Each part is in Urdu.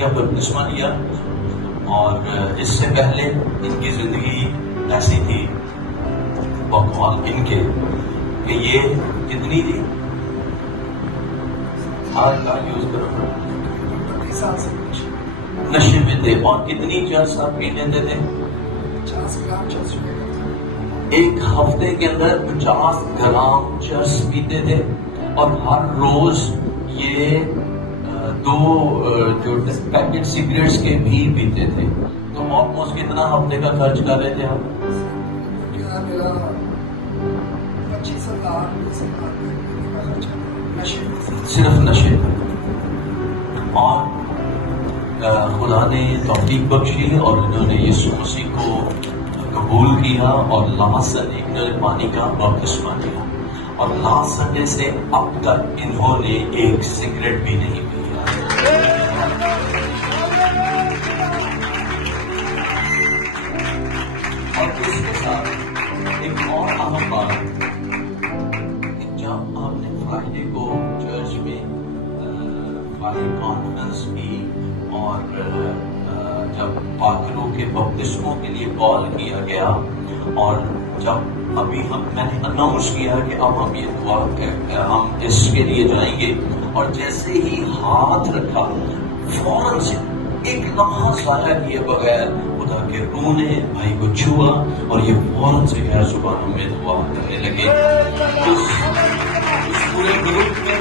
کا بپتسمہ لیا، اور اس سے پہلے ان کی زندگی ایسی تھی بقوال ان کے کہ یہ کتنی تھی ہاتھ کا یوز کرو 30 سال سے نشے میں تھے، اور کتنی چرس آپ پی لیتے تھے؟ 50 گرام چرس پی لیتے تھے۔ ایک ہفتے کے اندر 50 گرام چرس پیتے تھے، اور ہر روز یہ 2 جو پیکٹ سگریٹس کے بھی پیتے تھے۔ تو آلموسٹ کتنا ہفتے کا خرچ کر رہے تھے آپ؟ میرا 25,000 صرف نشے پر۔ اور خدا نے توفیق بخشی اور انہوں نے یسوع مسیح کو قبول کیا، اور لاسٹ سنڈے انہوں نے پانی کا بپتسمہ لیا، اور لاسٹ سنڈے سے اب تک انہوں نے ایک سگریٹ بھی نہیں پیا۔ اور اس کے ساتھ ایک اور اہم بات کہ جب آپ نے فرائیڈے کو چرچ میں فائر کانفرنس کی، اور جب پاکروں کے بپتسموں کے لیے کال کیا گیا، اور جب ابھی میں نے اناؤنس کیا کہ اب ہم یہ دعا ہم اس کے لیے جائیں گے، اور جیسے ہی ہاتھ رکھا فوراً سے ایک لمحہ ضائع کیے بغیر خدا کے روح نے بھائی کو چھوا، اور یہ فوراً سے غیر زبانوں میں دعا کرنے لگے۔ اس پورے گروپ میں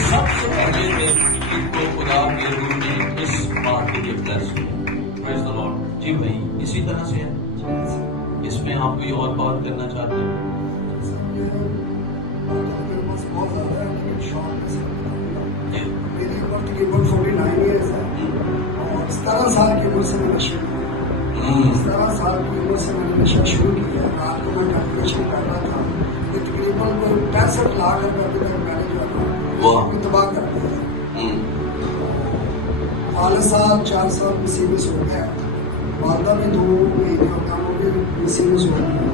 سب سے پہلے ان کو خدا کے روح نے اس بات کے لیے بلیس کیا۔ پریز دی لارڈ۔ جی بھائی اسی طرح سے ہے، اس میں آپ کوئی اور بات کرنا چاہتے ہیں؟ میری عمر تقریباً 49 ایئرز ہے، اور 17 سال کی عمر سے میں نشے میں 17 سال کی عمر سے میں نے نشہ شروع کیا۔ رات کو میں کیلکولیشن کر رہا تھا کہ تقریباً کوئی 65 لاکھ روپے ابھی تک میں نے جو ہے نا تباہ کر دیا۔ والد صاحب 4 سال مسیحس ہو گیا، والدہ بھی 2 مہینے ہوتا وہ بھی مسیحس ہو گئی۔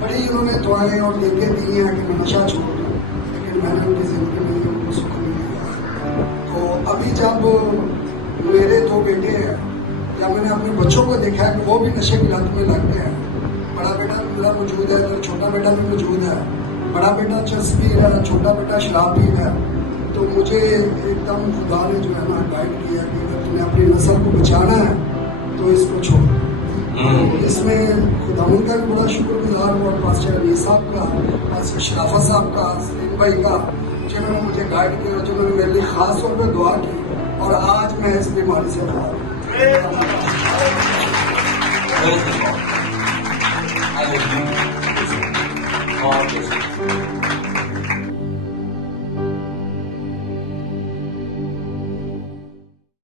بڑی انہوں نے دعائیں اور نیکیں دی ہیں کہ میں نشہ چھوڑ دوں، لیکن میں نے ان کی زندگی میں ان کو سکون نہیں دیا۔ تو ابھی جب میرے 2 بیٹے ہیں، جب میں نے اپنے بچوں کو دیکھا ہے کہ وہ بھی نشے کی لت میں لگتے ہیں، بڑا بیٹا بھی میرا موجود ہے، ادھر چھوٹا بیٹا بھی موجود ہے، بڑا بیٹا چرس پی رہا ہے، چھوٹا بیٹا شراب پی رہا ہے، تو مجھے ایک دم خدا نے جو ہے نا گائیڈ کیا کہ اگر تمہیں اپنی نسل کو بچانا ہے تو اس کو چھوڑ۔ اس میں خداوند کا بھی بڑا شکر گزار ہوں، اور پاسٹر علی صاحب کا، پاسٹر شرافت صاحب کا، سلیم بھائی کا، جنہوں نے مجھے گائیڈ کیا، جنہوں نے میرے لیے خاص طور پہ دعا کی، اور آج میں اس بیماری سے باہر ہوں۔